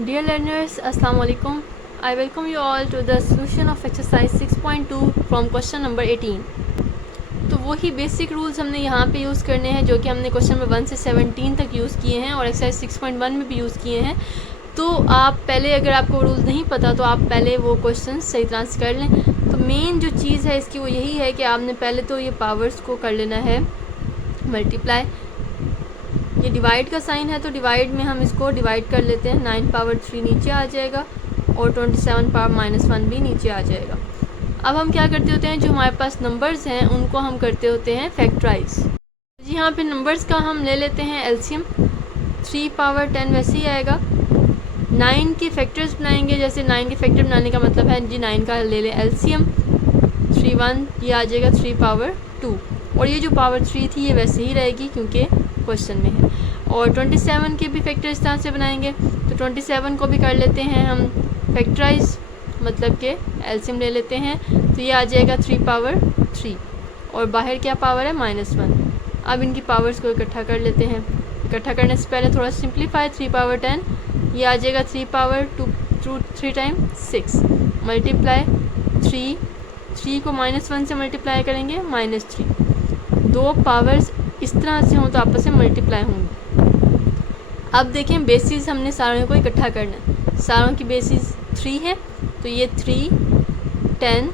Dear learners, Assalamu alaikum. I welcome you all to the solution of exercise 6.2 from question number 18. तो वही basic rules हमने यहाँ पे use करने हैं जो कि हमने क्वेश्चन नंबर 1 से 17 तक यूज़ किए हैं और एक्सरसाइज 6.1 में भी यूज़ किए हैं। तो आप पहले, अगर आपको रूल्स नहीं पता तो आप पहले वो क्वेश्चन सही तरह से कर लें। तो मेन जो चीज़ है इसकी वो यही है कि आपने पहले तो ये पावर्स को कर लेना है मल्टीप्लाई। ये डिवाइड का साइन है तो डिवाइड में हम इसको डिवाइड कर लेते हैं। 9 पावर 3 नीचे आ जाएगा और 27 पावर -1 भी नीचे आ जाएगा। अब हम क्या करते होते हैं, जो हमारे पास नंबर्स हैं उनको हम करते होते हैं फैक्टराइज। जी यहाँ पे नंबर्स का हम ले लेते हैं एलसीएम। 3 पावर 10 वैसे ही आएगा। 9 के फैक्टर्स बनाएंगे, जैसे 9 के फैक्टर बनाने का मतलब है जी 9 का ले लें एलसीएम। 3 1 ये आ जाएगा 3 पावर 2 और ये जो पावर 3 थी ये वैसे ही रहेगी क्योंकि क्वेश्चन में है। और 27 के भी फैक्टर इस तरह से बनाएंगे तो 27 को भी कर लेते हैं हम फैक्टराइज, मतलब कि एलसीएम ले लेते हैं। तो ये आ जाएगा 3 पावर 3 और बाहर क्या पावर है -1। अब इनकी पावर्स को इकट्ठा कर लेते हैं। इकट्ठा करने से पहले थोड़ा सिंप्लीफाई। 3 पावर 10 ये आ जाएगा 3 पावर 2 3 टाइम 6 मल्टीप्लाई 3 को -1 से मल्टीप्लाई करेंगे -3। दो पावर्स इस तरह से हों तो आपस में मल्टीप्लाई होंगे। अब देखें बेसिस हमने सारों को इकट्ठा करना है। सारों की बेसिस 3 है तो ये 3 10।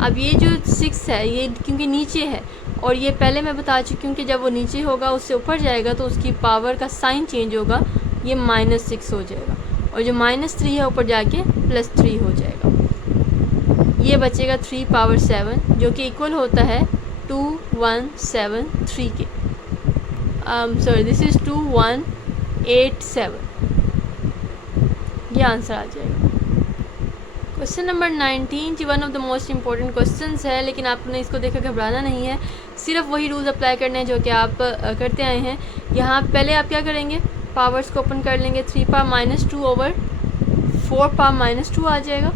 अब ये जो 6 है ये क्योंकि नीचे है और ये पहले मैं बता चुकी हूँ कि जब वो नीचे होगा उससे ऊपर जाएगा तो उसकी पावर का साइन चेंज होगा, ये -6 हो जाएगा और जो -3 है ऊपर जाके +3 हो जाएगा। ये बचेगा 3 पावर 7 जो कि इक्वल होता है 2173 के। Sorry this is 2187। ये आंसर आ जाएगा। क्वेश्चन नंबर 19 जी one of the most important questions है, लेकिन आपने इसको देखकर घबराना नहीं है। सिर्फ वही रूल्स अप्लाई करने हैं जो कि आप करते आए हैं। यहाँ पहले आप क्या करेंगे, पावर्स को ओपन कर लेंगे। 3 पावर -2 ओवर 4 पावर -2 आ जाएगा।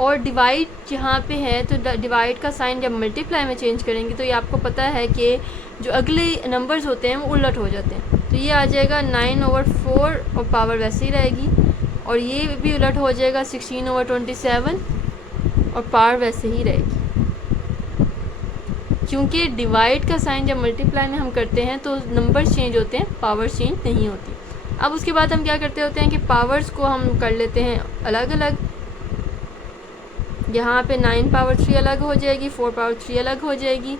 और डिवाइड यहाँ पे है तो डिवाइड का साइन जब मल्टीप्लाई में चेंज करेंगे तो ये आपको पता है कि जो अगले नंबर्स होते हैं वो उलट हो जाते हैं। तो ये आ जाएगा 9 ओवर 4 और पावर वैसे ही रहेगी और ये भी उलट हो जाएगा 16 ओवर 27 और पावर वैसे ही रहेगी। क्योंकि डिवाइड का साइन जब मल्टीप्लाई में हम करते हैं तो नंबर्स चेंज होते हैं, पावर चेंज नहीं होती। अब उसके बाद हम क्या करते होते हैं कि पावर्स को हम कर लेते हैं अलग अलग। यहाँ पे 9 पावर 3 अलग हो जाएगी, 4 पावर 3 अलग हो जाएगी,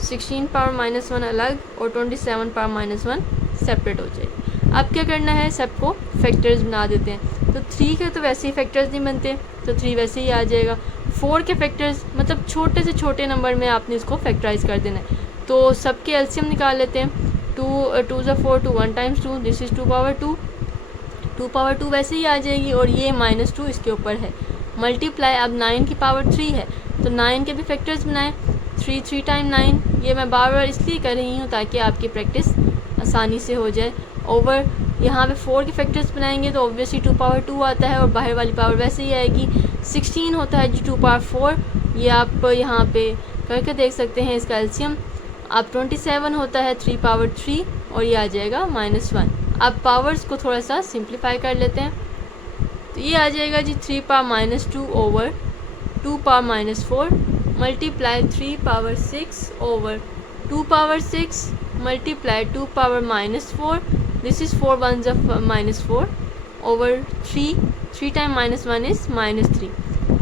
16 पावर -1 अलग और 27 पावर -1 सेपरेट हो जाएगी। अब क्या करना है, सबको फैक्टर्स बना देते हैं। तो 3 के तो वैसे ही फैक्टर्स नहीं बनते तो 3 वैसे ही आ जाएगा। 4 के फैक्टर्स मतलब छोटे से छोटे नंबर में आपने इसको फैक्टराइज कर देना है। तो सबके एलसीएम निकाल लेते हैं। 2 2 4 2 1 times 2 this is 2 power 2। 2 power 2 वैसे ही आ जाएगी और ये -2 इसके ऊपर है। मल्टीप्लाई, अब 9 की पावर 3 है तो 9 के भी फैक्टर्स बनाएं। 3 टाइम 9, ये मैं बार बार इसलिए कर रही हूँ ताकि आपकी प्रैक्टिस आसानी से हो जाए। ओवर यहाँ पे 4 के फैक्टर्स बनाएंगे तो ऑब्वियसली 2 पावर 2 आता है और बाहर वाली पावर वैसे ही आएगी। 16 होता है जी 2 पावर 4, ये आप यहाँ पे करके देख सकते हैं इसका एलसीएम। अब 27 होता है 3 पावर 3 और ये आ जाएगा -1। अब पावर्स को थोड़ा सा सिंप्लीफाई कर लेते हैं तो ये आ जाएगा जी 3 power -2 over 2 power -4 multiply 3 power 6 over 2 power 6 multiply 2 power -4 this is 4 1 -4 over 3 time -1 is -3।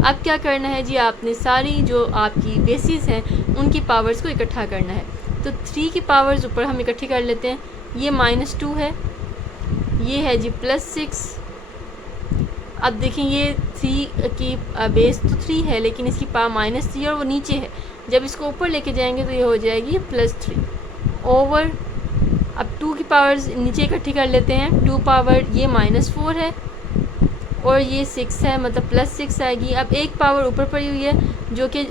अब क्या करना है जी, आपने सारी जो आपकी बेसिस हैं उनकी पावर्स को इकट्ठा करना है। तो 3 की पावर्स ऊपर हम इकट्ठी कर लेते हैं। ये -2 है, ये है जी +6। अब देखें ये 3 की बेस तो 3 है लेकिन इसकी पावर -3 और वो नीचे है। जब इसको ऊपर लेके जाएंगे तो ये हो जाएगी +3 ओवर। अब 2 की पावर्स नीचे इकट्ठी कर लेते हैं। 2 पावर ये -4 है और ये 6 है, मतलब +6 आएगी। अब एक पावर ऊपर पड़ी हुई है जो कि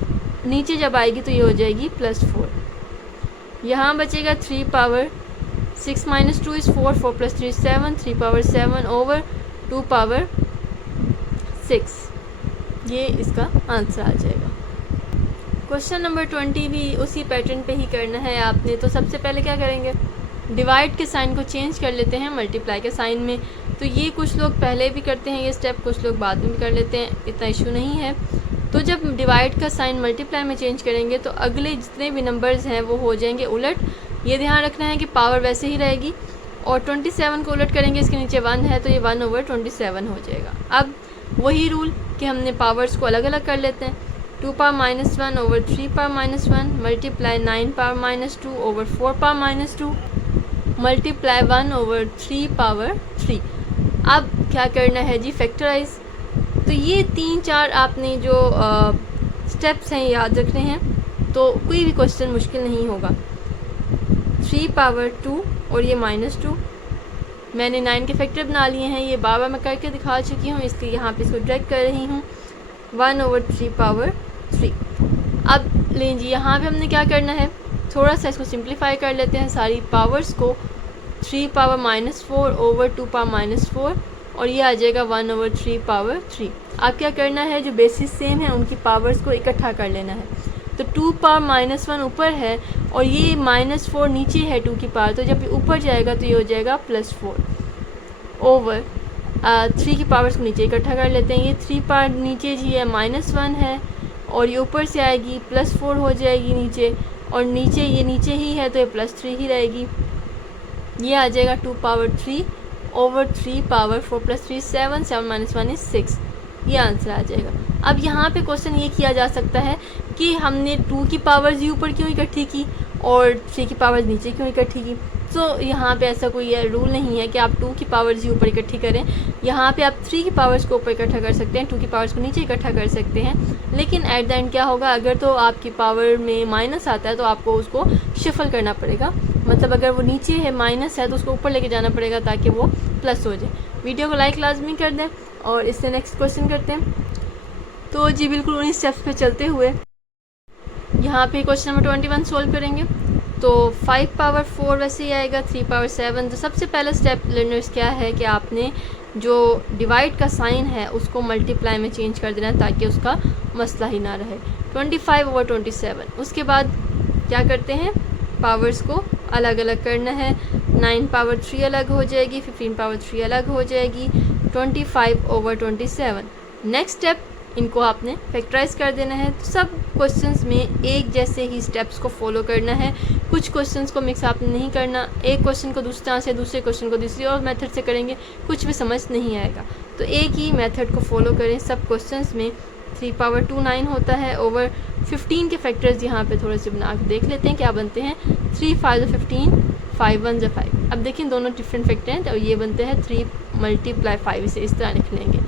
नीचे जब आएगी तो ये हो जाएगी +4। यहाँ बचेगा 3 power 6 -2 is 4 4 + 3 7 3 power 7 over 2 power 6। ये इसका आंसर आ जाएगा। क्वेश्चन नंबर 20 भी उसी पैटर्न पे ही करना है आपने। तो सबसे पहले क्या करेंगे, डिवाइड के साइन को चेंज कर लेते हैं मल्टीप्लाई के साइन में। तो ये कुछ लोग पहले भी करते हैं ये स्टेप, कुछ लोग बाद में भी कर लेते हैं, इतना इशू नहीं है। तो जब डिवाइड का साइन मल्टीप्लाई में चेंज करेंगे तो अगले जितने भी नंबर्स हैं वो हो जाएंगे उलट। ये ध्यान रखना है कि पावर वैसे ही रहेगी। और 27 को उलट करेंगे, इसके नीचे 1 है तो ये 1/27 हो जाएगा। अब वही रूल कि हमने पावर्स को अलग अलग कर लेते हैं। 2 power -1 over 3 power -1 multiply 9 power -2 over 4 power -2 multiply 1 over 3 power 3। अब क्या करना है जी, फैक्टराइज। तो ये 3-4 आपने जो स्टेप्स हैं याद रखने हैं, तो कोई भी क्वेश्चन मुश्किल नहीं होगा। 3 पावर 2 और ये -2, मैंने 9 के फैक्टर बना लिए हैं, ये बार मैं करके दिखा चुकी हूँ, इसलिए यहाँ पे इसको ड्रैग कर रही हूँ। 1/3 पावर 3। अब लें जी, यहाँ पे हमने क्या करना है, थोड़ा सा इसको सिंप्लीफाई कर लेते हैं सारी पावर्स को। 3 पावर -4 ओवर 2 पावर -4 और ये आ जाएगा 1/3 पावर 3। अब क्या करना है, जो बेसिस सेम है उनकी पावर्स को इकट्ठा कर लेना है। तो 2 पावर -1 ऊपर है और ये -4 नीचे है 2 की पावर, तो जब ऊपर जाएगा तो ये हो जाएगा +4 ओवर 3 की पावर्स को नीचे इकट्ठा कर लेते हैं। ये 3 पावर नीचे जी है -1 है और ये ऊपर से आएगी +4 हो जाएगी नीचे, और नीचे ये नीचे ही है तो ये +3 ही रहेगी। ये आ जाएगा 2 पावर 3 ओवर 3 पावर 4 + 3 7, 7 - 1 is 6। ये आंसर आ जाएगा। अब यहाँ पे क्वेश्चन ये किया जा सकता है कि हमने 2 की पावर्स ही ऊपर क्यों इकट्ठी की और 3 की पावर्स नीचे क्यों इकट्ठी की। तो यहाँ पे ऐसा कोई रूल नहीं है कि आप 2 की पावर्स ही ऊपर इकट्ठी करें। यहाँ पे आप 3 की पावर्स को ऊपर इकट्ठा कर सकते हैं, 2 की पावर्स को नीचे इकट्ठा कर सकते हैं। लेकिन एट द एंड क्या होगा, अगर तो आपकी पावर में माइनस आता है तो आपको उसको शफल करना पड़ेगा। मतलब अगर वो नीचे है माइनस है तो उसको ऊपर लेके जाना पड़ेगा ताकि वो प्लस हो जाए। वीडियो को लाइक लाजमी कर दें और इससे नेक्स्ट क्वेश्चन करते हैं। तो जी बिल्कुल उन्हीं स्टेप्स पे चलते हुए यहाँ पे क्वेश्चन नंबर 21 सोल्व करेंगे। तो 5 पावर 4 वैसे ही आएगा, 3 पावर 7। तो सबसे पहला स्टेप लर्नर्स क्या है कि आपने जो डिवाइड का साइन है उसको मल्टीप्लाई में चेंज कर देना है ताकि उसका मसला ही ना रहे। 25/27। उसके बाद क्या करते हैं, पावर्स को अलग अलग करना है। 9 पावर 3 अलग हो जाएगी, 15 पावर 3 अलग हो जाएगी, 25/27। नेक्स्ट स्टेप, इनको आपने फैक्टराइज कर देना है। तो सब क्वेश्चंस में एक जैसे ही स्टेप्स को फॉलो करना है, कुछ क्वेश्चंस को मिक्स आपने नहीं करना। एक क्वेश्चन को दूसरी तरह से, दूसरे क्वेश्चन को दूसरी और मेथड से करेंगे, कुछ भी समझ नहीं आएगा। तो एक ही मेथड को फॉलो करें सब क्वेश्चंस में। 3 पावर 2 9 होता है ओवर 15 के फैक्टर्स यहाँ पे थोड़े से बना के देख लेते हैं क्या बनते हैं। 3 5 15, 5 1 5। अब देखें दोनों डिफरेंट फैक्टर हैं, तो ये बनते हैं 3 × 5, इसे इस तरह लिख लेंगे,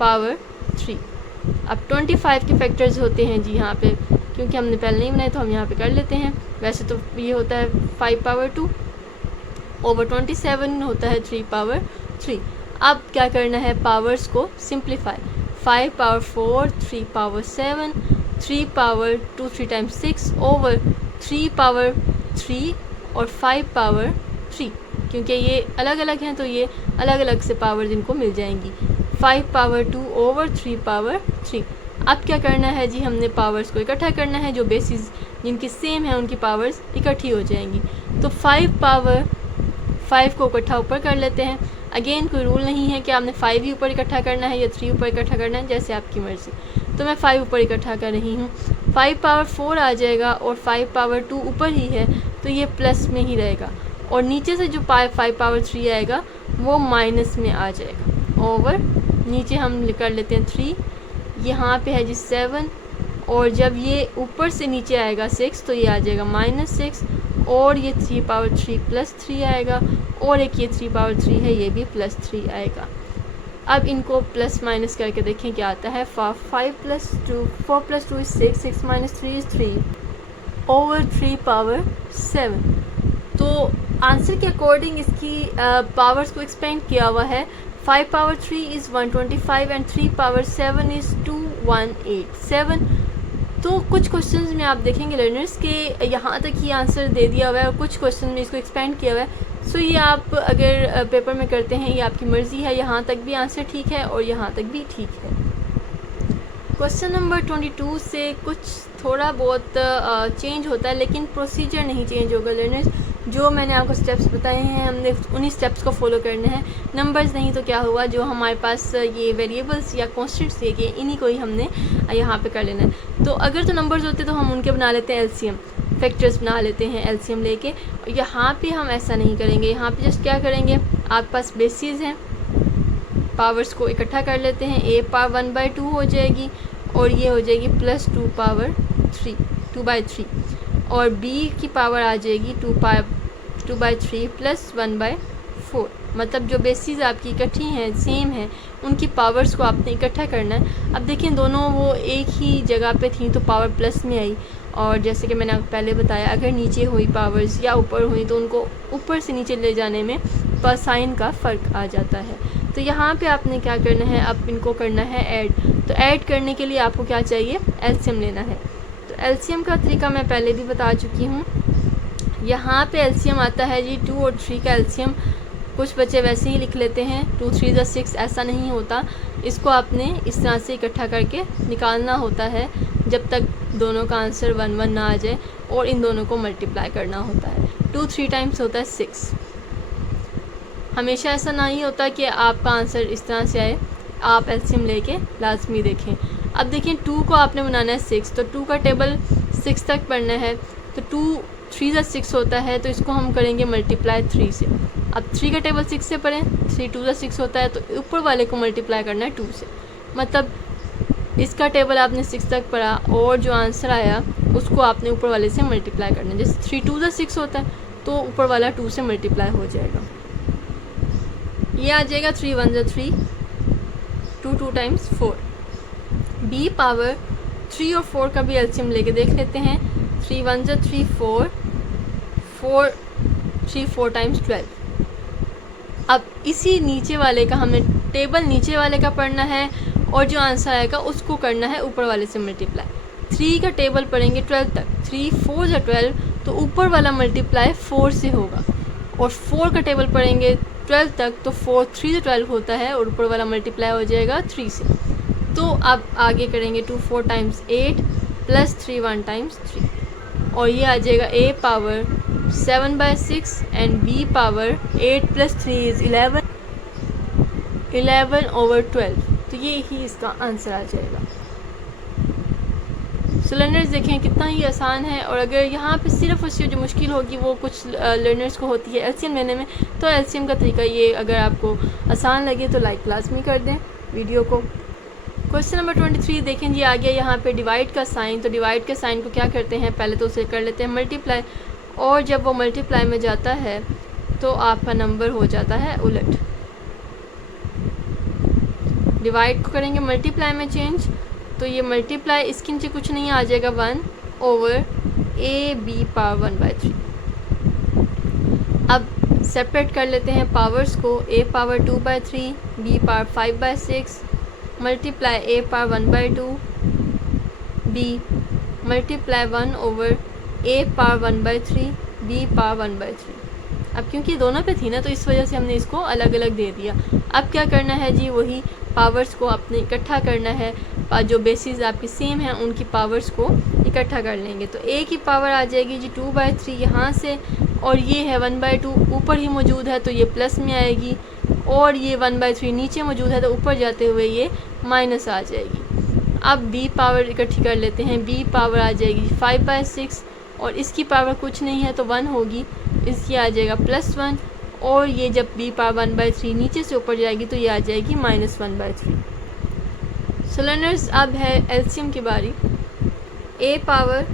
पावर 3। अब 25 के फैक्टर्स होते हैं जी यहाँ पे, क्योंकि हमने पहले नहीं बनाए तो हम यहाँ पे कर लेते हैं। वैसे तो ये होता है 5 पावर 2 ओवर 27 होता है 3 पावर 3। अब क्या करना है, पावर्स को simplify. 5 power 4, 3 power 7, 3 power 2 3 times 6 over 3 power 3 और 5 पावर 3। क्योंकि ये अलग अलग हैं तो ये अलग अलग से पावर्स इनको मिल जाएंगी। 5 पावर 2 ओवर 3 पावर 3। अब क्या करना है जी, हमने पावर्स को इकट्ठा करना है, जो बेसिस जिनकी सेम है उनकी पावर्स इकट्ठी हो जाएंगी। तो 5 पावर 5 को इकट्ठा ऊपर कर लेते हैं। अगेन कोई रूल नहीं है कि आपने 5 ही ऊपर इकट्ठा करना है या 3 ऊपर इकट्ठा करना है, जैसे आपकी मर्ज़ी। तो मैं 5 ऊपर इकट्ठा कर रही हूँ। 5 पावर 4 आ जाएगा और 5 पावर 2 ऊपर ही है तो ये प्लस में ही रहेगा, और नीचे से जो 5 पावर 3 आएगा वो माइनस में आ जाएगा। ओवर नीचे हम कर लेते हैं 3, यहाँ पे है जी 7, और जब ये ऊपर से नीचे आएगा 6 तो ये आ जाएगा -6, और ये 3 पावर 3 प्लस 3 आएगा, और एक ये 3 पावर 3 है ये भी प्लस 3 आएगा। अब इनको प्लस माइनस करके देखें क्या आता है। 5 + 2 4 + 2 is 6, 6 - 3 is 3 ओवर 3 पावर 7। तो आंसर के अकॉर्डिंग इसकी पावर्स को एक्सपेंड किया हुआ है। 5 power 3 is 125 and 3 power 7 is 2187। तो कुछ क्वेश्चंस में आप देखेंगे लर्नर्स के यहाँ तक ही आंसर दे दिया हुआ है और कुछ क्वेश्चन में इसको एक्सपेंड किया हुआ है। सो ये आप अगर पेपर में करते हैं ये आपकी मर्ज़ी है, यहाँ तक भी आंसर ठीक है और यहाँ तक भी ठीक है। क्वेश्चन नंबर 22 से कुछ थोड़ा बहुत चेंज होता है लेकिन प्रोसीजर नहीं चेंज होगा लर्नर्स। जो मैंने आपको स्टेप्स बताए हैं हमने उन्हीं स्टेप्स को फॉलो करना है। नंबर्स नहीं तो क्या हुआ, जो हमारे पास ये वेरिएबल्स या कॉन्स्टेंट्स दिए गए इन्हीं को ही हमने यहाँ पे कर लेना है। तो अगर तो नंबर्स होते तो हम उनके बना लेते हैं एलसीएम, फैक्टर्स बना लेते हैं एलसीएम लेके। यहाँ पे हम ऐसा नहीं करेंगे, यहाँ पे जस्ट क्या करेंगे, आपके पास बेसिस हैं, पावर्स को इकट्ठा कर लेते हैं। a पावर 1/2 हो जाएगी और ये हो जाएगी प्लस 2 पावर 3, 2/3, और b की पावर आ जाएगी 2/3 प्लस 1/4। मतलब जो बेसिस आपकी इकट्ठी हैं, सेम है, उनकी पावर्स को आपने इकट्ठा करना है। अब देखिए दोनों वो एक ही जगह पे थी तो पावर प्लस में आई, और जैसे कि मैंने आपको पहले बताया अगर नीचे हुई पावर्स या ऊपर हुई तो उनको ऊपर से नीचे ले जाने में साइन का फ़र्क आ जाता है। तो यहाँ पे आपने क्या करना है, अब इनको करना है ऐड। तो ऐड करने के लिए आपको क्या चाहिए, एलसीएम लेना है। तो एलसीएम का तरीका मैं पहले भी बता चुकी हूँ। यहाँ पे एलसीएम आता है जी 2 और 3 का एलसीएम। कुछ बच्चे वैसे ही लिख लेते हैं 2 3 = 6, ऐसा नहीं होता। इसको आपने इस तरह से इकट्ठा करके निकालना होता है जब तक दोनों का आंसर 1 1 ना आ जाए, और इन दोनों को मल्टीप्लाई करना होता है। 2 3 टाइम्स होता है 6। हमेशा ऐसा नहीं होता कि आपका आंसर इस तरह से आए, आप एलसीएम लेके लाजमी देखें। अब देखिए 2 को आपने बनाना है 6, तो 2 का टेबल 6 तक पढ़ना है। तो 2 3 = 6 होता है, तो इसको हम करेंगे मल्टीप्लाई 3 से। अब 3 का टेबल 6 से पढ़ें, 3 2 = 6 होता है, तो ऊपर वाले को मल्टीप्लाई करना है 2 से। मतलब इसका टेबल आपने 6 तक पढ़ा और जो आंसर आया उसको आपने ऊपर वाले से मल्टीप्लाई करना है। जैसे 3 2 = 6 होता है तो ऊपर वाला 2 से मल्टीप्लाई हो जाएगा। ये आ जाएगा 3 1 = 3, 2 2 टाइम्स 4। b पावर 3 और 4 का भी एलसीएम लेके देख लेते हैं। 3 1 = 3 4, 4 3 4 टाइम्स 12। अब इसी नीचे वाले का हमें टेबल नीचे वाले का पढ़ना है और जो आंसर आएगा उसको करना है ऊपर वाले से मल्टीप्लाई। 3 का टेबल पढ़ेंगे 12 तक, 3 4 = 12, तो ऊपर वाला मल्टीप्लाई 4 से होगा। और 4 का टेबल पढ़ेंगे 12 तक, तो 4 3 = 12 होता है और ऊपर वाला मल्टीप्लाई हो जाएगा 3 से। तो अब आगे करेंगे 2 4 टाइम्स 8 प्लस 3 1 टाइम्स 3, और ये आ जाएगा a power 7/6 and b power 8 + 3 = 11, 11/12। तो ये ही इसका आंसर आ जाएगा। सो लर्नर्स देखें कितना ही आसान है। और अगर यहाँ पे सिर्फ उससे जो मुश्किल होगी वो कुछ लर्नर्स को होती है एलसीएम लेने में, तो एलसीएम का तरीका ये, अगर आपको आसान लगे तो लाइक लाजमी कर दें वीडियो को। क्वेश्चन नंबर 23 देखें जी, आ गया यहाँ पे डिवाइड का साइन। तो डिवाइड के साइन को क्या करते हैं, पहले तो उसे कर लेते हैं मल्टीप्लाई, और जब वो मल्टीप्लाई में जाता है तो आपका नंबर हो जाता है उलट। डिवाइड को करेंगे मल्टीप्लाई में चेंज, तो ये मल्टीप्लाई इसके नीचे कुछ नहीं आ जाएगा 1/a पावर 1/3। अब सेपरेट कर लेते हैं पावर्स को, a power 2/3, b power 5/6, multiply a power 1/2, b multiply 1/a power 1/3, b power 1/3। अब क्योंकि दोनों पे थी ना, तो इस वजह से हमने इसको अलग अलग दे दिया। अब क्या करना है जी, वही पावर्स को आपने इकट्ठा करना है। जो बेसिस आपकी सेम हैं उनकी पावर्स को इकट्ठा कर लेंगे। तो a की पावर आ जाएगी जी 2/3 यहाँ से, और ये है 1/2 ऊपर ही मौजूद है तो ये प्लस में आएगी, और ये 1/3 नीचे मौजूद है तो ऊपर जाते हुए ये माइनस आ जाएगी। अब b पावर इकट्ठी कर लेते हैं। b पावर आ जाएगी 5/6, और इसकी पावर कुछ नहीं है तो 1 होगी, इसकी आ जाएगा +1, और ये जब b पावर 1/3 नीचे से ऊपर जाएगी तो ये आ जाएगी -1/3। सो लर्नर्स अब है एलसीएम की बारी। a पावर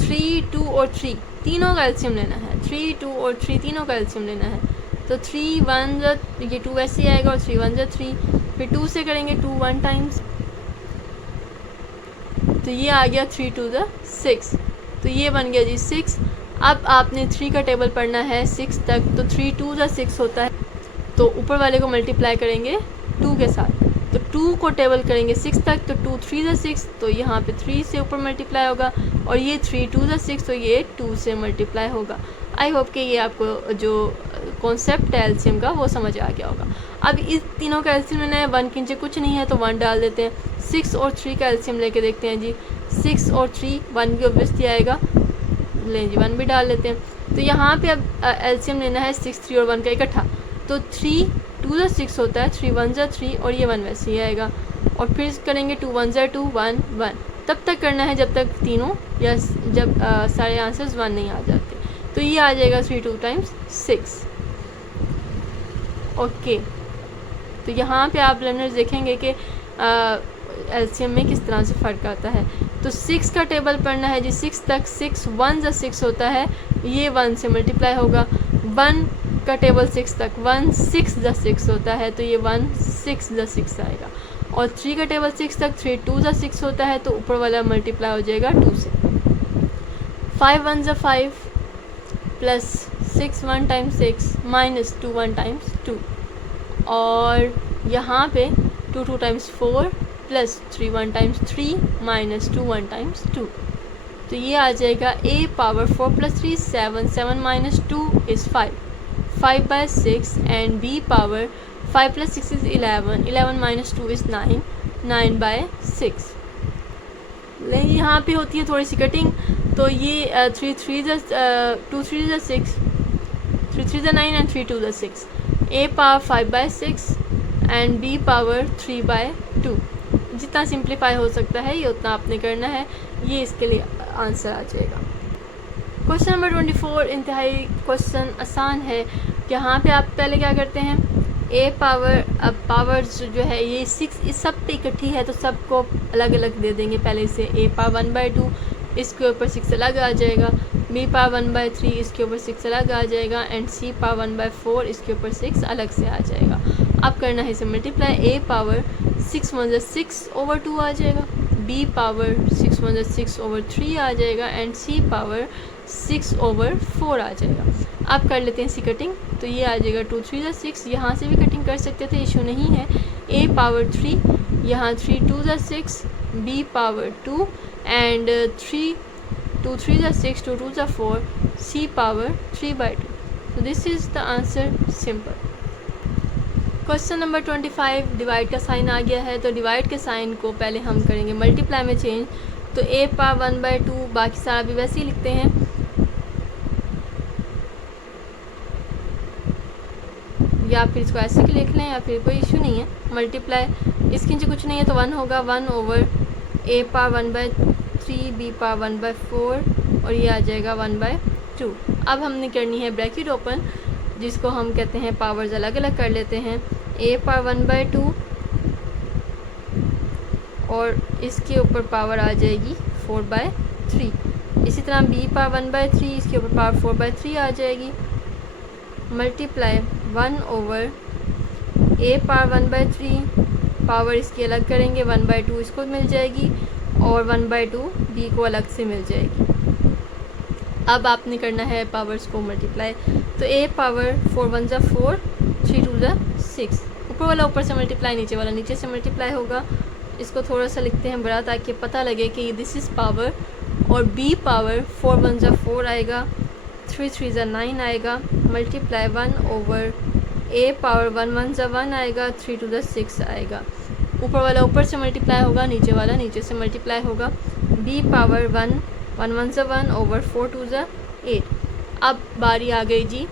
3 2 और 3 तीनों का एलसीएम लेना है। 3 2 और 3 तीनों का एलसीएम लेना है। तो 3 1 ये 2 ऐसे ही आएगा, और 3 1 = 3, फिर 2 से करेंगे 2 1 टाइम्स, तो ये आ गया 3 2 = 6, तो ये बन गया जी 6। अब आपने 3 का टेबल पढ़ना है 6 तक, तो 3 2 = 6 होता है, तो ऊपर वाले को मल्टीप्लाई करेंगे 2 के साथ। तो 2 को टेबल करेंगे 6 तक, तो 2 3 = 6, तो यहाँ पे 3 से ऊपर मल्टीप्लाई होगा, और ये 3 2 = 6, तो ये 2 से मल्टीप्लाई होगा। आई होप कि ये आपको जो कॉन्सेप्ट है एलसीएम का वो समझ आ गया होगा। अब इस तीनों का एलसीएम लेना है, 1 के नीचे कुछ नहीं है तो 1 डाल देते हैं। 6 और 3 का एलसीएम लेके देखते हैं जी। 6 और 3 1 भी ऑब्वियसली आएगा, लें जी 1 भी डाल लेते हैं। तो यहाँ पे अब एलसीएम लेना है 6, 3 और 1 का इकट्ठा। तो 3 2 ज़ा 6 होता है, 3 1 ज़ा 3 और ये 1 वैसे ही आएगा। और फिर करेंगे 2 1 ज़ा 2 1 1, तब तक करना है जब तक तीनों या जब सारे आंसर्स 1 नहीं आ जाते। तो ये आ जाएगा 3 2 टाइम्स 6। ओके, तो यहाँ पे आप लर्नर्स देखेंगे कि एलसीएम में किस तरह से फ़र्क आता है। तो 6 का टेबल पढ़ना है जी, 6 तक 6 1 ज़ा 6 होता है, ये 1 से मल्टीप्लाई होगा। 1 का टेबल 6 तक 1 6 ज़ा 6 होता है, तो ये 1 6 ज़ा 6 आएगा। और 3 का टेबल 6 तक 3 2 ज़ा 6 होता है, तो ऊपर वाला मल्टीप्लाई हो जाएगा 2 से। 5 1 ज़ा 5 प्लस 6 1 टाइम्स 6 माइनस 2 1 टाइम्स 2, और यहाँ पे 2 2 times 4 plus 3 1 times 3 minus 2 1 times 2। तो ये आ जाएगा a power 4 plus 3 7 7 minus 2 is 5 5 by 6 and b power 5 plus 6 is 11 11 minus 2 is 9 9 by 6। लेकिन यहाँ पे होती है थोड़ी सी कटिंग, तो ये 3 3 ज़ा 2 3 ज़ा 6 3 3 ज़ा 9 एंड 3 2 ज़ा 6, a power 5 by 6 and b power 3 by 2। जितना सिंप्लीफाई हो सकता है ये उतना आपने करना है, ये इसके लिए आंसर आ जाएगा। क्वेश्चन नंबर 24 इंतहाई क्वेश्चन आसान है। यहाँ पे आप पहले क्या करते हैं, a पावर, अब पावर्स जो है ये 6 इस सब पे इकट्ठी है तो सबको अलग अलग दे देंगे पहले से। a पावर 1 बाय 2 इसके ऊपर 6 अलग आ जाएगा, b पावर 1 बाय 3 इसके ऊपर 6 अलग आ जाएगा एंड c पावर 1 बाय 4 इसके ऊपर 6 अलग से आ जाएगा। अब करना है इसे मल्टीप्लाई, a पावर 6 1 ज़ा 6 ओवर 2 आ जाएगा, b पावर 6 1 ज़ा 6 ओवर 3 आ जाएगा एंड c पावर 6 ओवर 4 आ जाएगा। अब कर लेते हैं इसी कटिंग, तो ये आ जाएगा 2 3 ज़ा 6, यहाँ से भी कटिंग कर सकते थे, इशू नहीं है। a पावर 3, यहाँ 3 2 ज़ा 6, b पावर 2 एंड 3 2 3 ज़ा 6 2 2 ज़ा 4, c पावर 3 बाई 2। तो this is the answer, simple. Question number 25 divide का साइन आ गया है, तो डिवाइड के साइन को पहले हम करेंगे मल्टीप्लाई में चेंज। तो a पावर 1 बाई 2, बाकी सारा भी वैसे ही लिखते हैं, या फिर इसको ऐसे ही लिख लें या फिर कोई इशू नहीं है। मल्टीप्लाई इसके नीचे कुछ नहीं है तो 1 होगा, 1 over a power 1 by 3 b power 1 by 4 और ये आ जाएगा 1 बाई 2। अब हमने करनी है ब्रैकेट ओपन, जिसको हम कहते हैं पावर्स अलग अलग कर लेते हैं। a पावर 1 बाई 2 और इसके ऊपर पावर आ जाएगी 4 बाई 3। इसी तरह b पावर 1 बाई 3 इसके ऊपर पावर 4 बाई 3 आ जाएगी, multiply 1 over a power 1 by 3, power इसकी अलग करेंगे 1 बाई 2 इसको मिल जाएगी और 1 बाई 2 b को अलग से मिल जाएगी। अब आपने करना है पावर्स को मल्टीप्लाई, तो a पावर 4 1 ज़ा 4 3 2 ज़ा 6, ऊपर वाला ऊपर से मल्टीप्लाई, नीचे वाला नीचे से मल्टीप्लाई होगा। इसको थोड़ा सा लिखते हैं बड़ा ताकि पता लगे कि दिस इज़ पावर, और b पावर 4 1 ज़ा 4 आएगा, 3 3 ज़ा 9 आएगा, मल्टीप्लाई 1 ओवर a पावर 1 1 ज़ा 1 आएगा, 3 2 ज़ा 6 आएगा। ऊपर वाला ऊपर से मल्टीप्लाई होगा, नीचे वाला नीचे से मल्टीप्लाई होगा। b पावर 1 1 1 ज़ा 1 ओवर 4 2 ज़ा 8। अब बारी आ गई जी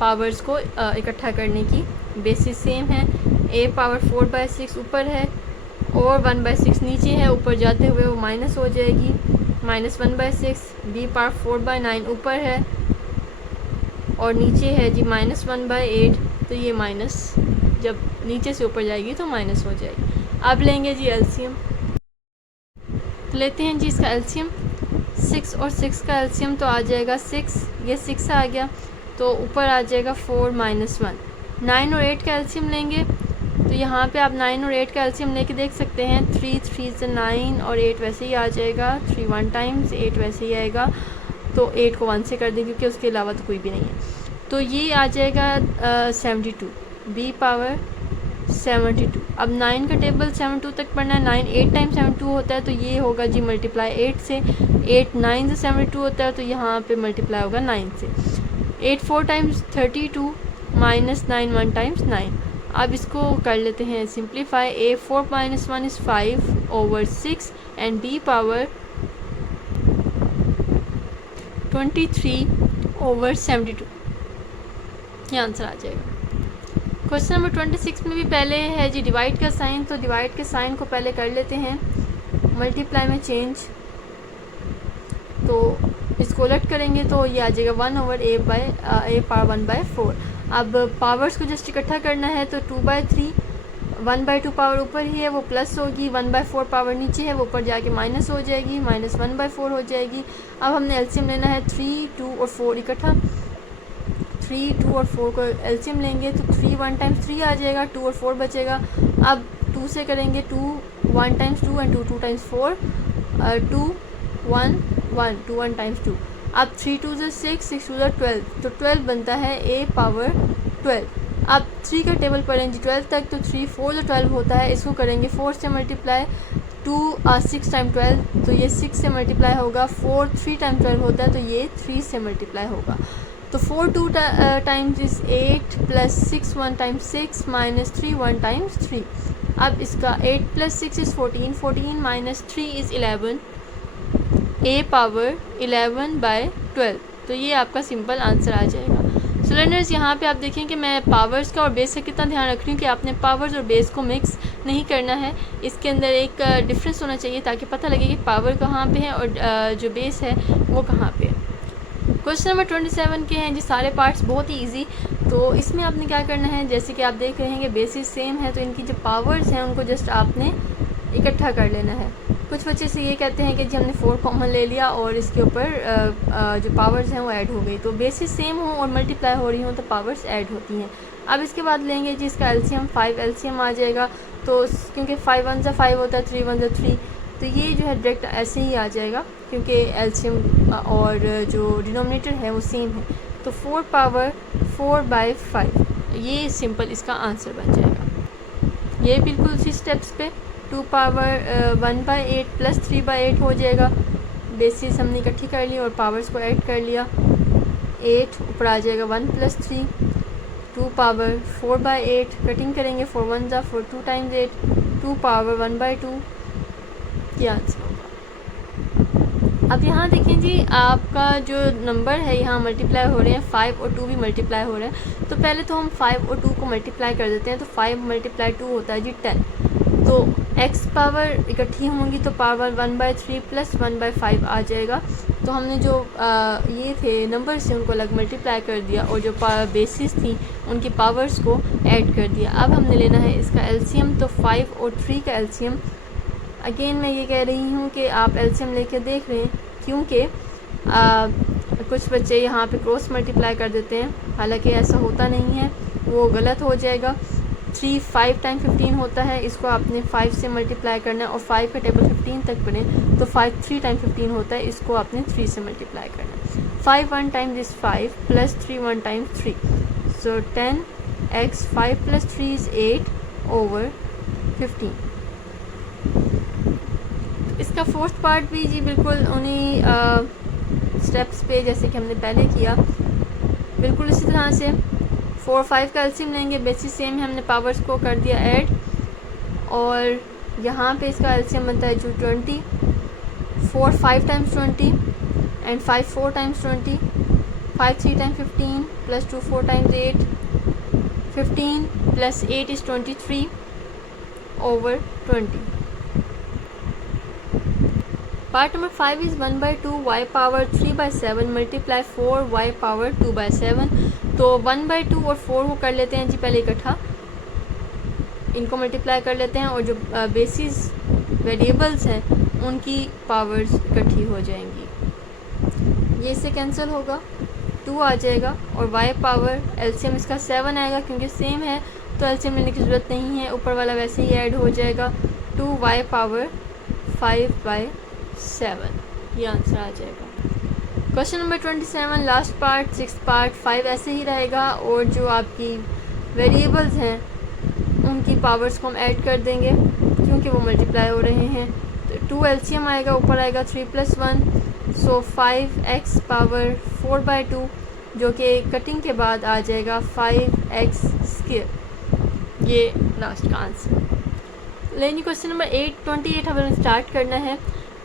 पावर्स को इकट्ठा करने की। बेसिस सेम है, a पावर 4 बाई 6 ऊपर है और 1 बाई 6 नीचे है, ऊपर जाते हुए वो माइनस हो जाएगी, minus 1 by 6। b power 4 by 9 ऊपर है और नीचे है जी माइनस 1 बाई 8, तो ये माइनस जब नीचे से ऊपर जाएगी तो माइनस हो जाएगी। अब लेंगे जी एलसीएम, तो लेते हैं जी इसका एलसीएम। 6 और 6 का एलसीएम तो आ जाएगा 6, ये 6 आ गया तो ऊपर आ जाएगा 4 माइनस 1। 9 और 8 का एलसीएम लेंगे, तो यहाँ पे आप 9 और 8 का एलसीएम लेके देख सकते हैं। 3 3 से 9 और 8 वैसे ही आ जाएगा, 3 1 टाइम्स 8 वैसे ही आएगा, तो 8 को 1 से कर दें क्योंकि उसके अलावा तो कोई भी नहीं है। तो ये आ जाएगा 72, b पावर 72। अब 9 का टेबल 72 तक पढ़ना है। 9 8 टाइम्स 72 होता है, तो ये होगा जी मल्टीप्लाई 8 से। 8 9 से 72 होता है, तो यहाँ पे मल्टीप्लाई होगा 9 से। 8 4 टाइम्स 32 माइनस 9 1 टाइम्स 9। अब इसको कर लेते हैं simplify. a 4 minus 1 is 5 over 6 and b power 23 over 72, ये आंसर आ जाएगा। क्वेश्चन नंबर 26 में भी पहले है जी डिवाइड का साइन, तो डिवाइड के साइन को पहले कर लेते हैं मल्टीप्लाई में चेंज, तो इसको उलट करेंगे तो ये आ जाएगा 1/a/1/4। अब पावर्स को जस्ट इकट्ठा करना है, तो 2/3, 1/2 पावर ऊपर ही है वो प्लस होगी, 1/4 पावर नीचे है वो ऊपर जाके माइनस हो जाएगी, -1/4 हो जाएगी। अब हमने एलसीएम लेना है 3, 2 और 4 इकट्ठा, 3, 2 और 4 को एलसीएम लेंगे तो 3 1 टाइम्स 3 आ जाएगा, 2 और 4 बचेगा। अब 2 से करेंगे 2 1 टाइम्स 2 एंड 2 2 टाइम्स 4, 2 1 1 2 1 टाइम्स 2। अब 3 2 से 6, 6 2 12, तो 12 बनता है a/12। अब 3 का टेबल पढ़ेंगे 12 तक, तो 3 4 जो 12 होता है इसको करेंगे 4 से मल्टीप्लाई, 6 टाइम 12 तो ये 6 से मल्टीप्लाई होगा, 4 3 टाइम 12 होता है तो ये 3 से मल्टीप्लाई होगा। तो 4 2 times is 8 plus 6 1 times 6 minus 3 1 times 3। अब इसका 8 + 6 इज़ 14, 14 माइनस 3 इज़ 11, a/11/12, तो ये आपका सिंपल आंसर आ जाएगा। सो लर्नर्स, यहाँ पे आप देखें कि मैं पावर्स का और बेस का कितना ध्यान रख रही हूँ कि आपने पावर्स और बेस को मिक्स नहीं करना है, इसके अंदर एक डिफरेंस होना चाहिए ताकि पता लगे कि पावर कहाँ पे है और जो बेस है वो कहाँ पे है। क्वेश्चन नंबर 27 के हैं जी सारे पार्ट्स बहुत ही ईजी, तो इसमें आपने क्या करना है, जैसे कि आप देख रहे हैं कि बेसिस सेम है तो इनकी जो पावर्स हैं उनको जस्ट आपने इकट्ठा कर लेना है। कुछ बच्चे से ये कहते हैं कि जी हमने 4 कॉमन ले लिया और इसके ऊपर जो पावर्स हैं वो ऐड हो गई, तो बेसिस सेम हो और मल्टीप्लाई हो रही हो तो पावर्स ऐड होती हैं। अब इसके बाद लेंगे जी इसका एलसीएम, 5 एलसीएम आ जाएगा, तो क्योंकि 5 1 5 होता है, 3 1 3, तो ये जो है डायरेक्ट ऐसे ही आ जाएगा क्योंकि एलसीएम और जो डिनोमिनेटर है वो सेम है, तो 4/4/5, ये सिंपल इसका आंसर बन जाएगा। ये बिल्कुल उसी स्टेप्स पे 2/1/8 प्लस 3/8 हो जाएगा, बेसिस हमने इकट्ठी कर ली और पावर्स को ऐड कर लिया, 8 ऊपर आ जाएगा 1 + 3, 2/4/8 कटिंग करेंगे, 4 1 4 2 टाइम्स 8, 2/1/2, ये आंसर होगा। अब यहाँ देखें जी आपका जो नंबर है यहाँ मल्टीप्लाई हो रहे हैं, 5 और 2 भी मल्टीप्लाई हो रहे हैं, तो पहले तो हम 5 और 2 को मल्टीप्लाई कर देते हैं, तो 5 × 2 होता है जी 10, तो x पावर इकट्ठी होंगी तो पावर 1/3 प्लस 1/5 आ जाएगा। तो हमने जो ये थे नंबर्स थे उनको अलग मल्टीप्लाई कर दिया और जो बेसिस थी उनकी पावर्स को ऐड कर दिया। अब हमने लेना है इसका एलसीएम, तो 5 और 3 का एलसीएम। अगेन मैं ये कह रही हूँ कि आप एलसीएम लेके देख रहे हैं क्योंकि कुछ बच्चे यहाँ पे क्रॉस मल्टीप्लाई कर देते हैं, हालांकि ऐसा होता नहीं है, वो गलत हो जाएगा। 3 5 टाइम 15 होता है, इसको आपने 5 से मल्टीप्लाई करना है और 5 का टेबल 15 तक पढ़ें तो 5 3 टाइम 15 होता है, इसको आपने 3 से मल्टीप्लाई करना है। 5 1 times is 5 plus 3 1 times 3, so 10x 5 + 3 is 8/15। इसका फोर्थ पार्ट भी जी बिल्कुल उन्हीं स्टेप्स पे जैसे कि हमने पहले किया, बिल्कुल इसी तरह से 4 5 का एलसीएम लेंगे, बेसिस सेम है, हमने पावर्स को कर दिया ऐड और यहाँ पे इसका एलसीएम बनता है जो 20, 4 5 times 20 and 5 4 times 20, 5 3 times 15 plus 2 4 times 8, 15 + 8 is 23/20। Part number 5 is 1/2 y/3/7 multiply 4 y/2/7। तो 1/2 और 4 को कर लेते हैं जी पहले इकट्ठा, इनको मल्टीप्लाई कर लेते हैं और जो बेसिस वेरिएबल्स हैं उनकी पावर्स इकट्ठी हो जाएंगी, ये इससे कैंसिल होगा, 2 आ जाएगा और y पावर एलसीएम इसका 7 आएगा क्योंकि सेम है तो एलसीएम लेने की ज़रूरत नहीं है, ऊपर वाला वैसे ही ऐड हो जाएगा, 2y/5/7, ये आंसर आ जाएगा। Question number 27 last part 6 part 5 ऐसे ही रहेगा और जो आपकी वेरिएबल्स हैं उनकी पावर्स को हम ऐड कर देंगे क्योंकि वो मल्टीप्लाई हो रहे हैं, तो 2 एलसीएम आएगा, ऊपर आएगा 3 + 1, सो 5x/4/2 जो कि कटिंग के बाद आ जाएगा 5x², ये लास्ट का आंसर। लेकिन क्वेश्चन नंबर 28 हमें स्टार्ट करना है,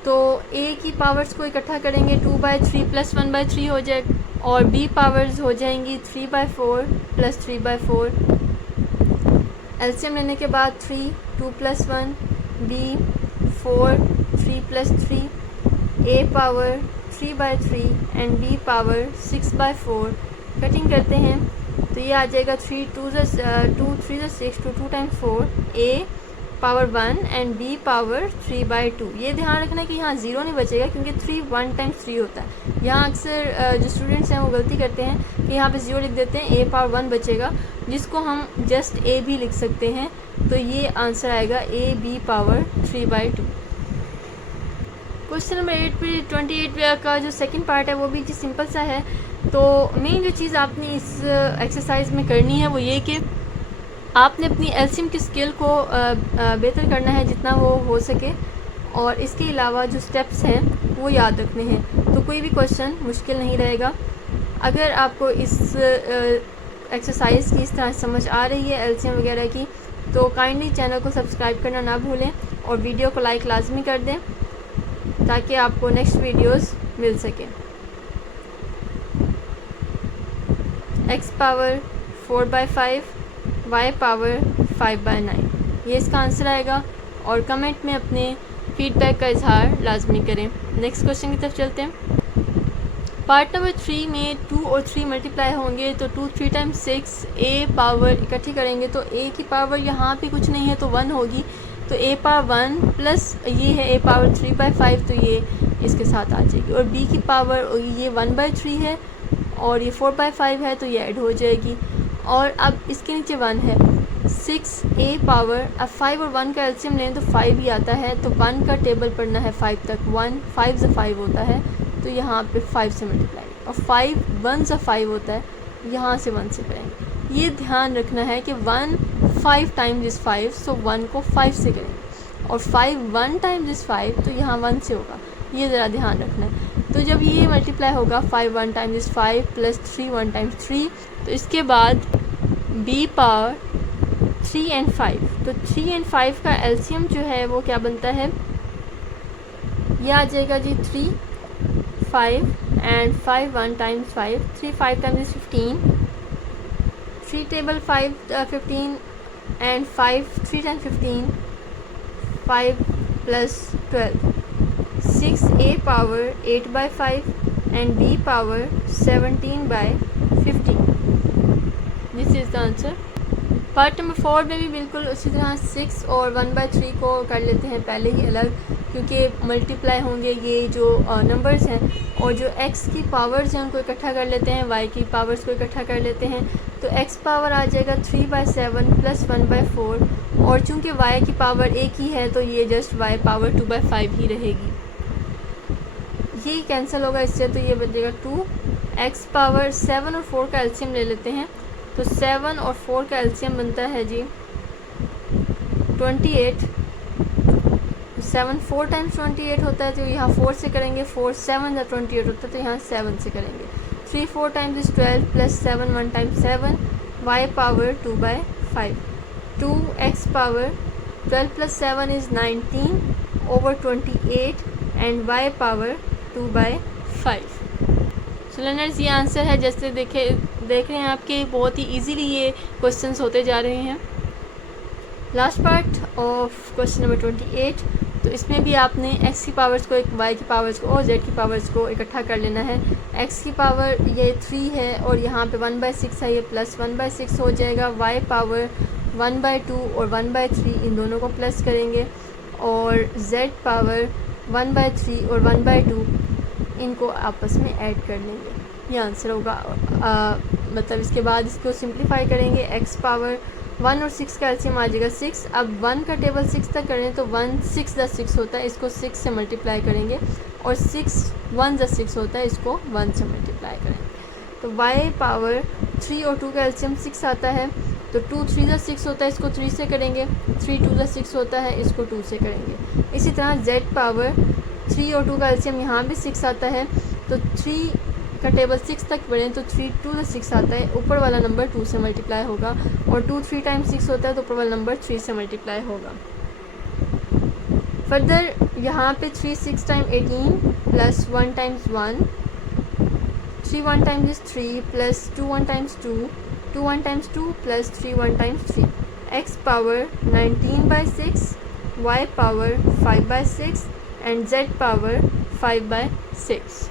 तो a की पावर्स को इकट्ठा करेंगे, 2/3 + 1/3 हो जाएगा, और b पावर्स हो जाएंगी 3/4 प्लस 3/4। एलसीएम लेने के बाद 3 2 + 1 b 4 3 + 3 a power 3/3 and b power 6/4। Cutting करते हैं तो ये आ जाएगा 3 2 2 3 6 2 2 times 4 a power 1 and b power 3/2। ये ध्यान रखना है कि यहाँ ज़ीरो नहीं बचेगा क्योंकि 3 1 टाइम्स 3 होता है। यहाँ अक्सर जो स्टूडेंट्स हैं वो गलती करते हैं कि यहाँ पे ज़ीरो लिख देते हैं, a पावर 1 बचेगा जिसको हम जस्ट a भी लिख सकते हैं। तो ये आंसर आएगा a b power 3/2। Question number 8 पे 28 का जो सेकंड पार्ट है वो भी जी सिंपल सा है। तो मेन जो चीज़ आपने इस एक्सरसाइज में करनी है वो ये कि आपने अपनी एलसीएम की स्किल को बेहतर करना है जितना वो हो सके, और इसके अलावा जो स्टेप्स हैं वो याद रखने हैं। तो कोई भी क्वेश्चन मुश्किल नहीं रहेगा। अगर आपको इस एक्सरसाइज की इस तरह समझ आ रही है एलसीएम वगैरह की, तो काइंडली चैनल को सब्सक्राइब करना ना भूलें और वीडियो को लाइक लाजमी कर दें ताकि आपको नेक्स्ट वीडियोस मिल सके। x पावर 4/5 y पावर 5/9 ये इसका आंसर आएगा, और कमेंट में अपने फीडबैक का इजहार लाजमी करें। नेक्स्ट क्वेश्चन की तरफ चलते हैं। पार्ट नंबर 3 में 2 और 3 मल्टीप्लाई होंगे तो 2 3 टाइम्स 6 a पावर इकट्ठी करेंगे तो a की पावर यहाँ पे कुछ नहीं है तो 1 होगी, तो a पावर 1 प्लस ये है a पावर 3/5 तो ये इसके साथ आ जाएगी, और b की पावर ये 1/3 है और ये 4/5 है तो ये ऐड हो जाएगी। और अब इसके नीचे 1 है 6 a पावर, अब 5 और 1 का एलसीएम लें तो 5 ही आता है, तो 1 का टेबल पढ़ना है 5 तक। 1 5 से 5 होता है तो यहाँ पे 5 से मल्टीप्लाई, और 5 1 से 5 होता है, यहाँ से 1 से करेंगे। ये ध्यान रखना है कि 1 5 टाइम्स इस 5 सो 1 को 5 से करेंगे, और 5 1 टाइम्स इस 5 तो यहाँ 1 से होगा, ये ज़रा ध्यान रखना है। तो जब ये मल्टीप्लाई होगा 5 1 टाइम्स इस 5 प्लस 3 1 टाइम्स 3, तो इसके बाद b पावर 3 एंड 5, तो 3 एंड 5 का एलसीएम जो है वो क्या बनता है, यह आ जाएगा जी 3 5 and 5 1 times 5 3 5 times is 15 3 table 5 15 and 5 3 times 15 5 plus 12 6 a power 8/5 and b power 17/15। This is the answer. Part number 4 में भी बिल्कुल उसी तरह 6 और 1/3 को कर लेते हैं पहले ही अलग, क्योंकि मल्टीप्लाई होंगे ये जो नंबर्स हैं, और जो x की पावर्स हैं उनको इकट्ठा कर लेते हैं, y की पावर्स को इकट्ठा कर लेते हैं। तो x पावर आ जाएगा 3/7 प्लस 1/4, और चूँकि y की पावर एक ही है तो ये जस्ट y पावर 2/5 ही रहेगी, ये कैंसिल होगा इससे, तो ये बचेगा 2। x पावर 7 और 4 का एलसीएम ले लेते हैं, तो 7 और 4 का एलसीएम बनता है जी 28। 7 4 टाइम्स 28 होता है तो यहाँ 4 से करेंगे, 4 7 या 28 होता है तो यहाँ 7 से करेंगे। 3 4 times is 12 plus 7 1 times 7 y power 2/5। 2x power 12 plus 7 is 19 over 28 and y power 2/5। So learners ये आंसर है। जैसे देख रहे हैं आपके बहुत ही इजीली ये क्वेश्चंस होते जा रहे हैं। Last part of question number 28, तो इसमें भी आपने x की पावर्स को y की पावर्स को और z की पावर्स को इकट्ठा कर लेना है। x की पावर ये 3 है और यहाँ पे 1/6 है, ये प्लस 1/6 हो जाएगा। y पावर 1/2 और 1/3 इन दोनों को प्लस करेंगे, और z पावर 1/3 और 1/2 इनको आपस में ऐड कर लेंगे, ये आंसर होगा। मतलब इसके बाद इसको सिंप्लीफाई करेंगे। x पावर 1 और 6 का एलसीएम आ जाएगा 6। अब 1 का टेबल 6 तक करें तो 1 6 + 6 होता है, इसको 6 से मल्टीप्लाई करेंगे, और 6 1 + 6 होता है, इसको 1 से मल्टीप्लाई करेंगे। तो y पावर 3 और 2 का एलसीएम 6 आता है, तो 2 3 + 6 होता है, इसको 3 से करेंगे। 3 2 + 6 होता है, इसको 2 से करेंगे। इसी तरह z पावर 3 और 2 का एलसीएम यहाँ भी 6 आता है, तो 3 का टेबल 6 तक बढ़ें तो 3 2 + 6 आता है, ऊपर वाला नंबर 2 से मल्टीप्लाई होगा, और 2 3 टाइम्स 6 होता है तो ऊपर वाला नंबर 3 से मल्टीप्लाई होगा। फर्दर यहाँ पे 3 6 time 18 plus 1 times 1, 3 1 times is 3 plus 2 1 times 2, 2 1 times 2 plus 3 1 times 3. X power 19 by 6, y power 5 by 6 and z power 5 by 6.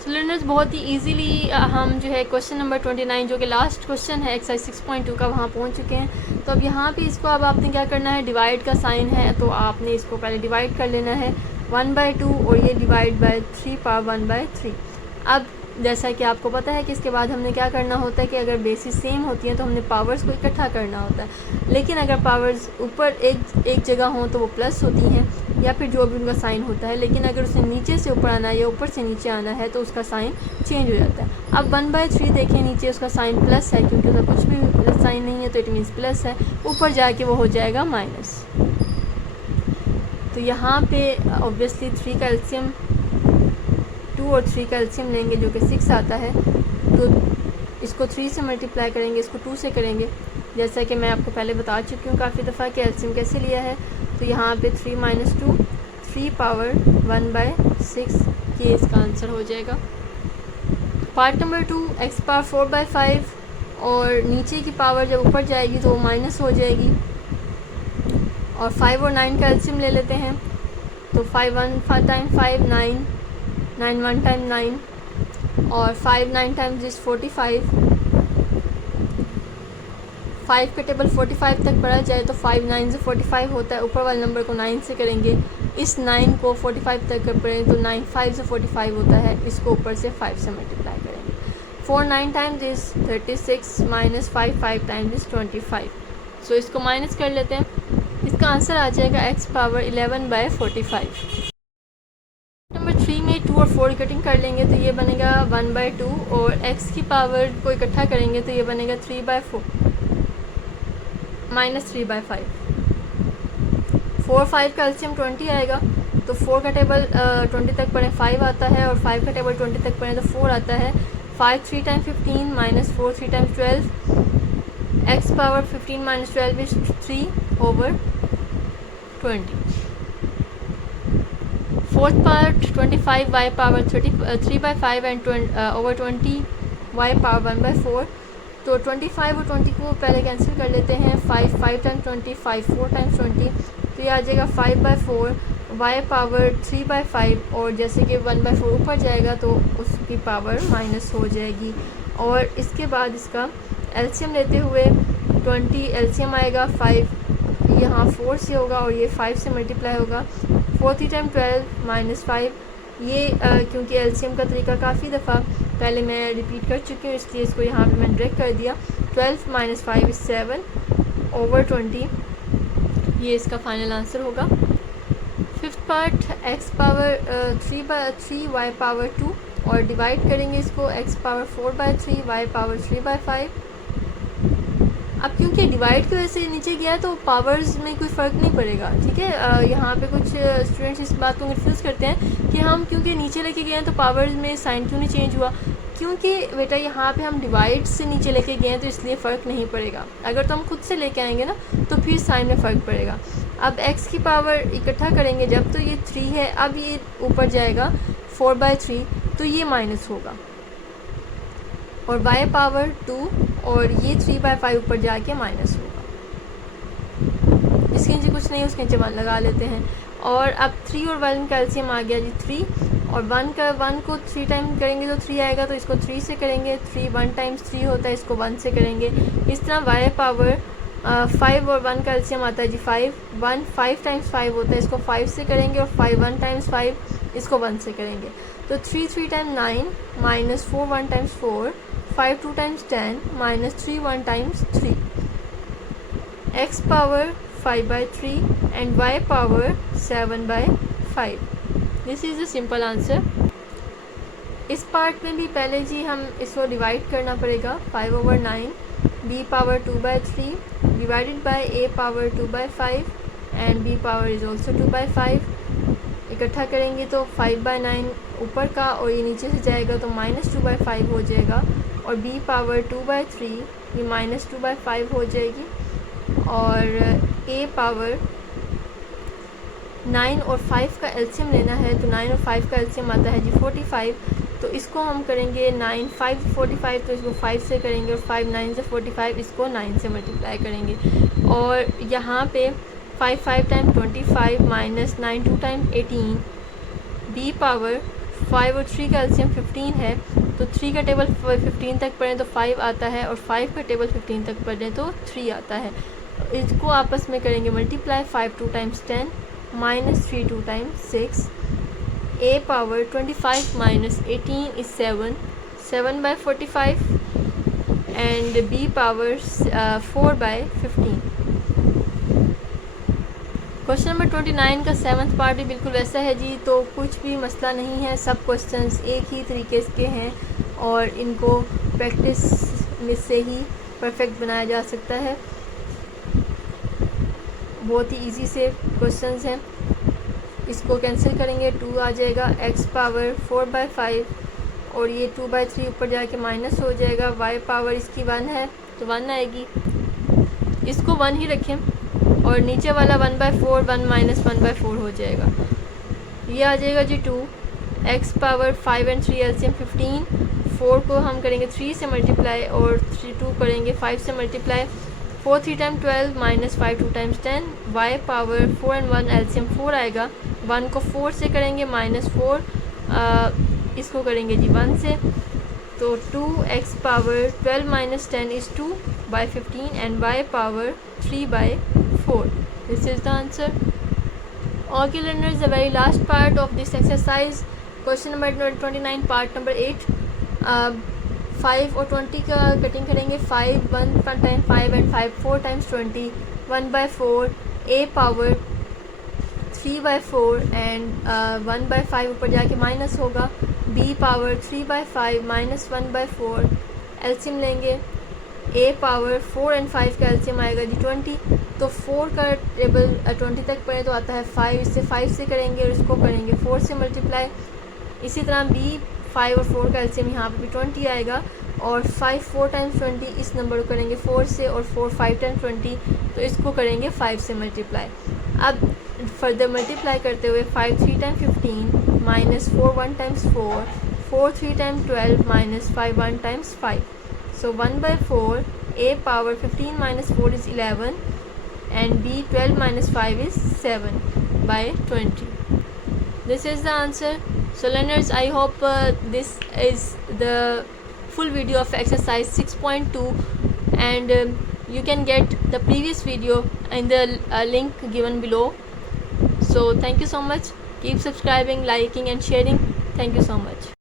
So learners, बहुत ही ईजीली हम जो है क्वेश्चन नंबर 29 जो कि लास्ट क्वेश्चन है एक्सरसाइज 6.2 का, वहाँ पहुँच चुके हैं। तो अब यहाँ पे इसको अब आपने क्या करना है, डिवाइड का साइन है तो आपने इसको पहले डिवाइड कर लेना है 1/2 और ये डिवाइड बाय 3 पावर 1/3। अब जैसा कि आपको पता है कि इसके बाद हमने क्या करना होता है कि अगर बेसिस सेम होती हैं तो हमने पावर्स को इकट्ठा करना होता है, लेकिन अगर पावर्स ऊपर एक जगह हों तो वो प्लस होती हैं या फिर जो भी उनका साइन होता है, लेकिन अगर उसे नीचे से ऊपर आना है या ऊपर से नीचे आना है तो उसका साइन चेंज हो जाता है। अब 1/3 देखें, नीचे उसका साइन प्लस है क्योंकि उसका कुछ भी प्लस साइन नहीं है तो इट मीन्स प्लस है, ऊपर जाके वो हो जाएगा माइनस। तो यहाँ पे ऑब्वियसली 3 का एलसीएम 2 और 3 का एलसीएम लेंगे जो कि 6 आता है, तो इसको 3 से मल्टीप्लाई करेंगे, इसको 2 से करेंगे, जैसा कि मैं आपको पहले बता चुकी हूँ काफ़ी दफ़ा कि एलसीएम कैसे लिया है। तो यहाँ पे 3 - 2 3 पावर 1/6 ये इसका आंसर हो जाएगा। पार्ट नंबर 2 x पावर 4/5 और नीचे की पावर जब ऊपर जाएगी तो वो माइनस हो जाएगी। और 5 और 9 का एलसीएम ले लेते हैं, तो 5 1 टाइम 5 9, 9 1 टाइम 9 और 5 9 टाइम्स इज 45। 5 का टेबल 45 तक पढ़ा जाए तो 5 9 से 45 होता है, ऊपर वाले नंबर को 9 से करेंगे, इस 9 को 45 तक कर पढ़ें तो 9 5 से 45 होता है, इसको ऊपर से 5 से मल्टीप्लाई करेंगे। 4 9 times is 36 minus 5 5 times is 25। सो इसको माइनस कर लेते हैं, इसका आंसर आ जाएगा x पावर 11/45। नंबर 3 में 2 और 4 कटिंग कर लेंगे तो ये बनेगा 1/2 और x की पावर को इकट्ठा करेंगे तो ये बनेगा 3/4 माइनस 3/5। 4 5 का एलसीएम 20 आएगा, तो 4 का टेबल 20 तक पढ़ें 5 आता है और 5 का टेबल 20 तक पढ़ें तो 4 आता है। 5 3 time 15 minus 4 3 time 12, x power 15 minus 12 is 3/20। Fourth part 25 y power 3/5 and over 20 y power 1/4। तो 25 और 20 को पहले कैंसिल कर लेते हैं। 5 5 टाइम्स 20, 5 4 टाइम्स 20, तो ये आ जाएगा 5/4 y पावर 3/5 और जैसे कि 1/4 ऊपर जाएगा तो उसकी पावर माइनस हो जाएगी। और इसके बाद इसका एलसीएम लेते हुए 20 एलसीएम आएगा 5 यहाँ 4 से होगा और ये 5 से मल्टीप्लाई होगा। 4 3 टाइम 12 माइनस 5, ये क्योंकि एलसीएम का तरीका काफ़ी दफ़ा पहले मैं रिपीट कर चुकी हूँ इसलिए इसको यहाँ पे मैंने डायरेक्ट कर दिया। 12 माइनस 5 इज़ 7 ओवर 20, ये इसका फाइनल आंसर होगा। Fifth part x power 3/3 y power 2 और डिवाइड करेंगे इसको x पावर 4/3 y पावर 3/5। अब क्योंकि डिवाइड की वजह से नीचे गया है तो पावर्स में कोई फ़र्क नहीं पड़ेगा, ठीक है। यहाँ पे कुछ स्टूडेंट्स इस बात को कंफ्यूज करते हैं कि हम क्योंकि नीचे लेके गए हैं तो पावर्स में साइन क्यों नहीं चेंज हुआ। क्योंकि बेटा यहाँ पे हम डिवाइड से नीचे लेके गए हैं तो इसलिए फ़र्क नहीं पड़ेगा। अगर तो हम खुद से लेके आएंगे ना तो फिर साइन में फ़र्क पड़ेगा। अब x की पावर इकट्ठा करेंगे जब, तो ये 3 है, अब ये ऊपर जाएगा 4/3 तो ये माइनस होगा और y पावर 2 और ये 3/5 ऊपर जाके माइनस होगा। इसके नीचे कुछ नहीं, उसके नीचे 1 लगा लेते हैं। और अब 3 और 1 का एलसीएम आ गया जी 3 और 1 को 3 टाइम करेंगे तो 3 आएगा, तो इसको 3 से करेंगे। 3 1 टाइम्स 3 होता है, इसको 1 से करेंगे। इस तरह y पावर 5 और 1 का एलसीएम आता है जी 5, 1 5 टाइम्स 5 होता है, इसको 5 से करेंगे और 5 1 टाइम्स 5 इसको 1 से करेंगे। तो 3 3 time 9 minus 4 1 times 4, 5 2 times 10 minus 3 1 times 3, x power 5/3 and y power 7/5। This is the simple answer. इस पार्ट में भी पहले जी हम इसको डिवाइड करना पड़ेगा। 5/9 b power 2/3 divided by a power 2/5 and b power is also 2/5। इकट्ठा करेंगे तो 5/9 ऊपर का और ये नीचे से जाएगा तो -2/5 हो जाएगा और b पावर 2/3 ये -2/5 हो जाएगी और a पावर 9 और 5 का एलसीएम लेना है, तो 9 और 5 का एलसीएम आता है जी 45। तो इसको हम करेंगे 9 5 45, तो इसको 5 से करेंगे, और 5 9 से 45, इसको 9 से मल्टीप्लाई करेंगे। और यहाँ पे 5 5 time 25 minus 9 2 time 18, b power 5 और 3 का एलसीएम 15 है, तो 3 का टेबल 15 तक पढ़ें तो 5 आता है, और 5 का टेबल 15 तक पढ़ें तो 3 आता है। इसको आपस में करेंगे multiply, 5 2 times 10 minus 3 2 times 6, a power 25 minus 18 is 7, 7 by 45, and b power 4 by 15। Question number 29 का 7th पार्ट भी बिल्कुल वैसा है जी, तो कुछ भी मसला नहीं है, सब क्वेश्चंस एक ही तरीके के हैं और इनको प्रैक्टिस में से ही परफेक्ट बनाया जा सकता है। बहुत ही इजी से क्वेश्चंस हैं। इसको कैंसिल करेंगे, 2 आ जाएगा, x पावर 4 बाई 5, और ये 2 बाई 3 ऊपर जाके माइनस हो जाएगा, y पावर इसकी 1 है तो 1 आएगी, इसको 1 ही रखें, और नीचे वाला 1 बाई 4 1 माइनस 1 बाई 4 हो जाएगा। ये आ जाएगा जी 2, x पावर 5 एंड 3 एलसीएम 15, 4 को हम करेंगे 3 से मल्टीप्लाई, और 2 करेंगे 5 से multiply, 4 3 time 12 minus 5 2 times 10, y power 4 and 1 LCM 4 आएगा, 1 को 4 से करेंगे माइनस 4, इसको करेंगे जी 1 से, तो 2x power 12 minus 10 is 2 by 15, and y power 3 by 4. This is the answer. Okay learners, the very last part of this exercise, question number 29 part number 8, 5 और 20 का कटिंग करेंगे, 5 1 time 5 and 5 4 times 20, 1 by 4, a power 3 by 4, and 1 by 5 ऊपर जाके minus होगा, b power 3 by 5 minus 1 by 4, LCM लेंगे, a power 4 and 5 का LCM आएगा जी 20, तो 4 का टेबल 20 तक पढ़े तो आता है 5, इससे 5 से करेंगे और इसको करेंगे 4 से मल्टीप्लाई। इसी तरह b 5 और 4 का एलसीएम यहाँ पे भी 20 आएगा, और 5 4 टाइम्स 20, इस नंबर को करेंगे 4 से, और 4 5 टाइम्स 20, तो इसको करेंगे 5 से मल्टीप्लाई। अब फर्दर मल्टीप्लाई करते हुए 5 3 time 15 minus 4 1 times 4, 4 3 time 12 minus 5 1 times 5, so 1 by 4, a power 15 minus 4 is 11, and b 12 minus 5 is 7 by 20. This is the answer. So learners, I hope this is the full video of exercise 6.2, and you can get the previous video in the link given below. So thank you so much. Keep subscribing, liking and sharing. Thank you so much.